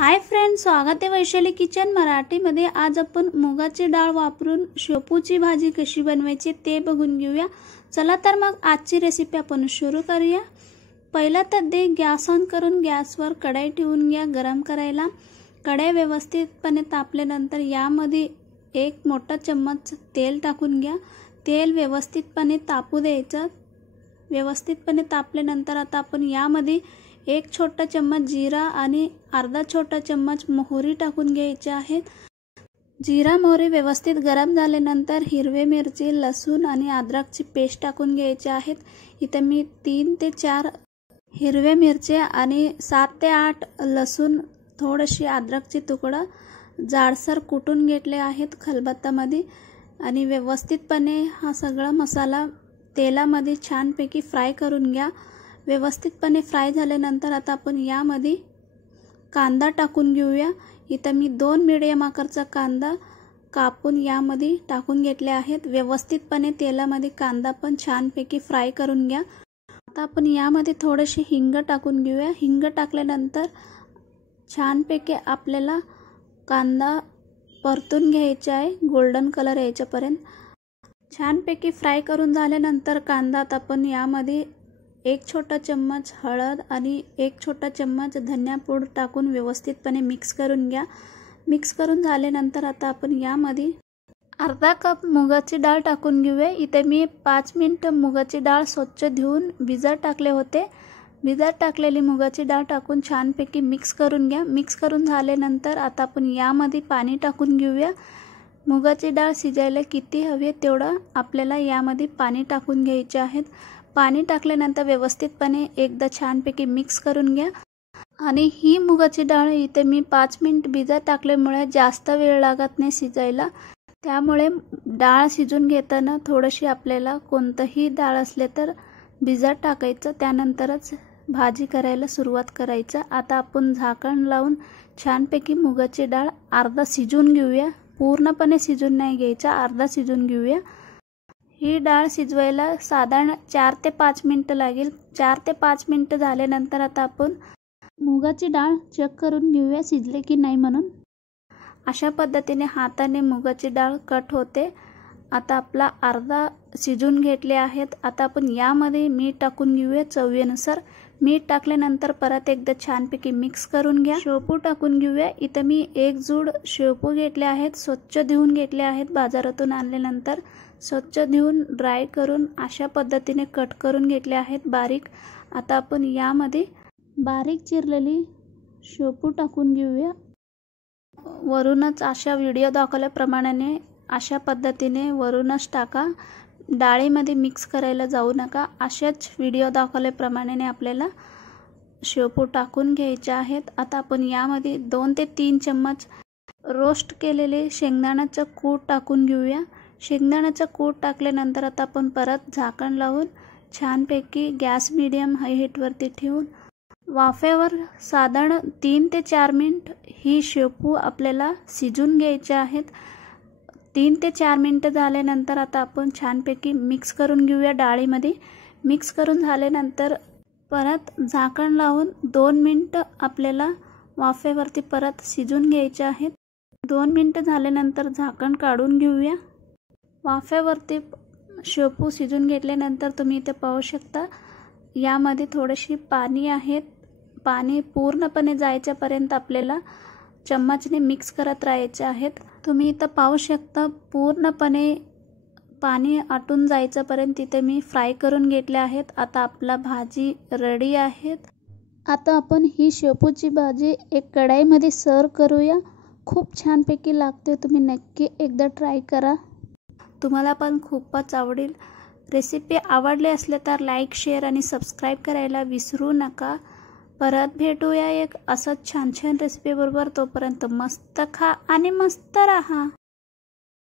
Hi friends, स्वागत आहे Vaishali kitchen मराठीमध्ये। आज आपण मुगाची डाळ वापरून शेपूची भाजी कशी बनवायची ते बघून घेऊया। चला तर मग आजची रेसिपी आपण सुरू करूया। पहिला तर गॅस ऑन करून गॅसवर कढई ठेवून घ्या गरम करायला। कढई व्यवस्थितपणे तापल्यानंतर यामध्ये एक मोठा चम्मच तेल टाकून घ्या। तेल व्यवस्थितपणे तापू द्यायचं। व्यवस्थितपणे तापल्यानंतर आता आपण यामध्ये एक छोटा चम्मच जीरा आणि अर्धा छोटा चम्मच मोहरी टाकून घ्यायचे आहेत। जीरा मोहरी व्यवस्थित गरम झाल्यानंतर हिरवी मिरची, लसूण आणि अद्रकची पेस्ट टाकून घ्यायची आहेत। इथे मी 3 ते 4 हिरवे मिरची आणि 7 ते 8 लसूण, थोडीशी अद्रकची तुकडा जाडसर कुटून घेतले आहेत खलबत्त्यामध्ये। आणि व्यवस्थितपणे हा सगळा मसाला तेलामध्ये छानपैकी फ्राय करून घ्या। व्यवस्थितपणे फ्राय झाल्यानंतर आता आपण यामध्ये कांदा टाकून घेऊया। इथे मी 2 मीडियम आकारचा कांदा कापून यामध्ये टाकून घेतले आहेत। व्यवस्थितपणे तेलामध्ये कांदा पण छानपैकी फ्राय करून घ्या। आता आपण यामध्ये थोडीशी हिंग टाकून घेऊया। हिंग टाकल्यानंतर छानपैकी आपल्याला कांदा परतून घ्यायचा आहे, गोल्डन कलर यायच्यापर्यंत। छानपैकी फ्राय करून झाल्यानंतर कांदात आपण यामध्ये 1 छोटा चम्मच हळद आणि 1 छोटा चम्मच धनिया पूड टाकून व्यवस्थितपणे मिक्स करून घ्या। मिक्स करून झाल्यानंतर आता आपण यामध्ये अर्धा कप मुगाची डाळ टाकून घेऊया। इथे मी 5 मिनिट मुगाची डाळ स्वच्छ धुवून भिजत टाकले होते। भिजत टाकलेली मुगाची डाळ टाकून छानपैकी मिक्स करून घ्या। मिक्स करून झाल्यानंतर आता आपण यामध्ये पाणी टाकून घेऊया। मुगाची डाळ शिजायला किती हवी तेवढं आपल्याला यामध्ये पाणी टाकून घ्यायचे आहेत। पाणी टाकल्यानंतर व्यवस्थितपणे एकदा छानपैकी मिक्स करून घ्या। आणि ही मुगाची डाळ इथे मी 5 मिनिट भिजत टाकल्यामुळे जास्त वेळ लागत नाही शिजायला। त्यामुळे डाळ शिजून घेताना थोडीशी आपल्याला कोणतीही डाळ असले तर भिजत टाकायचं, त्यानंतरच भाजी करायला सुरुवात करायचं। आता आपण झाकण लावून छानपैकी मुगाची डाळ अर्धा शिजून घेऊया। पूर्णपणे शिजून नाही घ्यायचा, अर्धा शिजून घेऊया। ही डाळ शिजवायला साधारण 4 ते 5 मिनिट लागेल। 4 ते 5 मिनिट झाल्यानंतर आता आपण मुगाची डाळ चेक करून घेऊया शिजले की नाही म्हणून। अशा पद्धतीने हाताने मुगाची डाळ कट होते। आता आपला अर्धा शिजून घेतले आहेत। आता आपण यामध्ये मीठ टाकून घेऊया चवीनुसार। मीठ टाकल्यानंतर परत एकदा छानपैकी मिक्स करून घ्या। शेपू टाकून घेऊया। इथे मी 1 जूड शेपू घेतले आहेत, स्वच्छ धुवून घेतले आहेत। बाजारातून आणल्यानंतर स्वच्छ धुवून ड्राय करून अशा पद्धतीने कट करून घेतले आहेत बारीक। आता आपण यामध्ये बारीक चिरलेली शेपू टाकून घेऊया। वरूनच अशा व्हिडिओ दाखवल्याप्रमाणे अशा पद्धतीने वरूनच टाका, डाळीमध्ये मिक्स करायला जाऊ नका। अशाच व्हिडिओ दाखवल्याप्रमाणे आपल्याला शेपू टाकून घ्यायचे आहेत। आता आपण यामध्ये 2 ते 3 चम्मच रोस्ट केलेले शेंगदाण्याचं कूट टाकून घेऊया। शेंगदाण्याचं कूट टाकल्यानंतर आता आपण परत झाकण लावून छानपैकी गॅस मीडियम हाय हीटवरती ठेवून वाफेवर साधारण 3 ते 4 मिनिट ही शेपू आपल्याला शिजून घ्यायचे आहेत। 3 ते 4 मिनिट झाल्यानंतर आता आपण छानपैकी मिक्स करून घेऊया डाळीमध्ये। मिक्स करून झाल्यानंतर परत झाकण लावून 2 मिनिट आपल्याला वाफेवरती परत शिजून घ्यायचे आहेत। 2 मिनिट झाल्यानंतर झाकण काढून घेऊया। वाफेवरती शेपू शिजून घेतल्यानंतर तुम्ही इथे पाहू शकता यामध्ये थोडीशी पाणी आहेत। पाणी पूर्णपणे जायच्यापर्यंत आपल्याला चम्मचने मिक्स करत राहायचे आहेत। तुम्ही इथं पाहू शकता पूर्णपणे पाणी आटून जायच्यापर्यंत इथे मी फ्राय करून घेतले आहेत। आता आपला भाजी रेडी आहे। आता आपण ही शेपूची भाजी एक कढईमध्ये सर्व करूया। खूप छानपैकी लागते, तुम्ही नक्की एकदा ट्राय करा, तुम्हाला पण खूपच आवडेल। रेसिपी आवडली असले तर लाईक, शेअर आणि सबस्क्राईब करायला विसरू नका। परत भेटूया एक असंच छान छान रेसिपी बरोबर। तोपर्यंत मस्त खा आणि मस्त राहा।